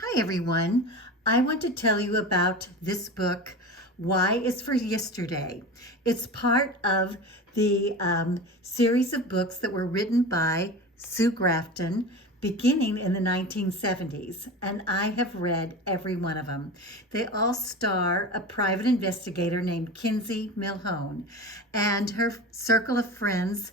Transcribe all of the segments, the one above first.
Hi, everyone. I want to tell you about this book, Y is for Yesterday. It's part of the series of books that were written by Sue Grafton beginning in the 1970s, and I have read every one of them. They all star a private investigator named Kinsey Milhone and her circle of friends,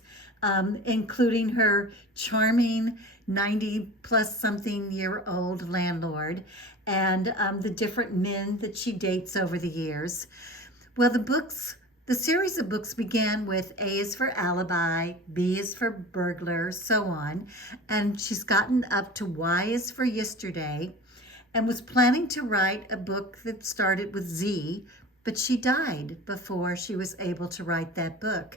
including her charming 90 plus something year old landlord and the different men that she dates over the years. Well, the series of books began with A is for alibi, B is for burglar, so on. And she's gotten up to Y is for yesterday and was planning to write a book that started with Z, but she died before she was able to write that book.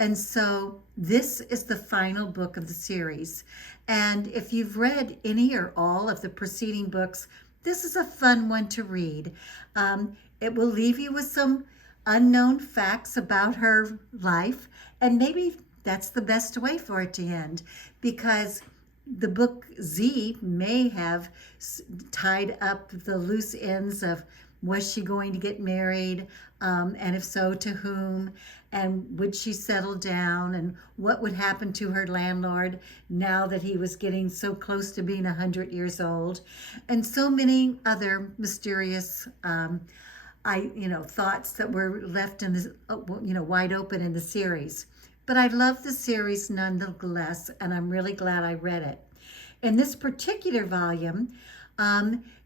And so this is the final book of the series. And if you've read any or all of the preceding books, this is a fun one to read. It will leave you with some unknown facts about her life, and maybe that's the best way for it to end, because the book Z may have tied up the loose ends of, was she going to get married, and if so, to whom, and would she settle down, and what would happen to her landlord now that he was getting so close to being 100 years old, and so many other mysterious thoughts that were left in this, wide open in the series. But I love the series nonetheless, and I'm really glad I read it. In this particular volume,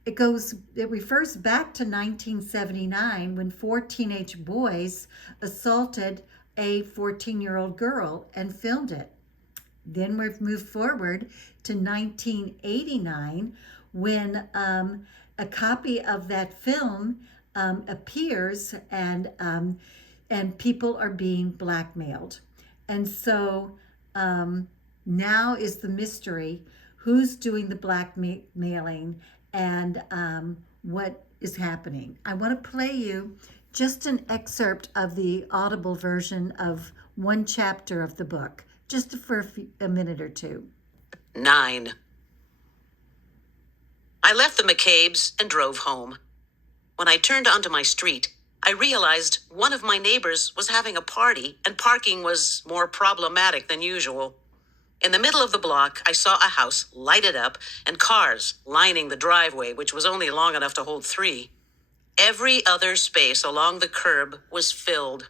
it refers back to 1979 when four teenage boys assaulted a 14-year-old girl and filmed it. Then we've moved forward to 1989 when a copy of that film appears, and people are being blackmailed. And so now is the mystery: who's doing the blackmailing, and what is happening. I want to play you just an excerpt of the Audible version of one chapter of the book, just for a minute or two. 9. I left the McCabe's and drove home. When I turned onto my street, I realized one of my neighbors was having a party and parking was more problematic than usual. In the middle of the block, I saw a house lighted up and cars lining the driveway, which was only long enough to hold 3. Every other space along the curb was filled.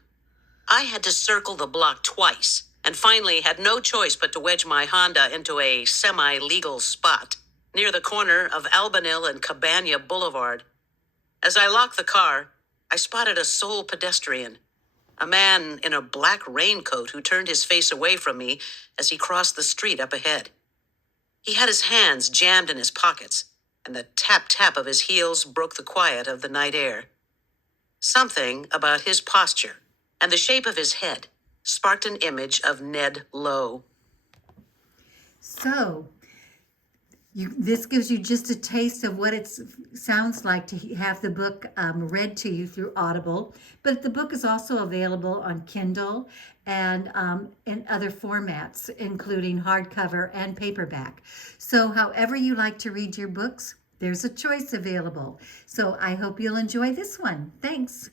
I had to circle the block twice and finally had no choice but to wedge my Honda into a semi-legal spot near the corner of Albanil and Cabana Boulevard. As I locked the car, I spotted a sole pedestrian, a man in a black raincoat who turned his face away from me as he crossed the street up ahead. He had his hands jammed in his pockets, and the tap-tap of his heels broke the quiet of the night air. Something about his posture and the shape of his head sparked an image of Ned Lowe. So, this gives you just a taste of what it sounds like to have the book read to you through Audible. But the book is also available on Kindle and in other formats, including hardcover and paperback. So however you like to read your books, there's a choice available. So I hope you'll enjoy this one. Thanks.